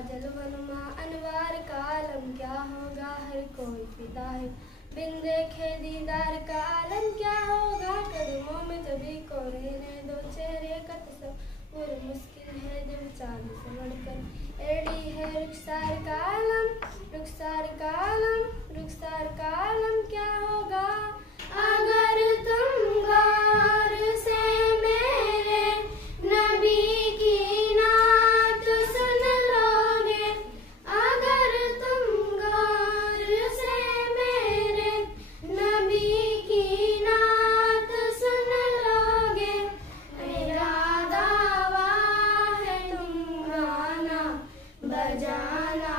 जलवनुमा अनवार का आलम क्या होगा हर कोई फिदा है। बिन देखे दीदार का आलम क्या होगा, कदमों में सभी को रहने दो चेहरे का तस्वुर मुश्किल है जब चांद से बढ़कर एड़ी है। रुखसार का आलम, रुखसार का आलम, रुखसार का आलम क्या होगा। अगर तुम गौर से मेरे नबी की नात सुन लोगे, अगर तुम गौर से मेरे नबी की नात सुन लोगे, मेरा दावा है तुम गाना बजाना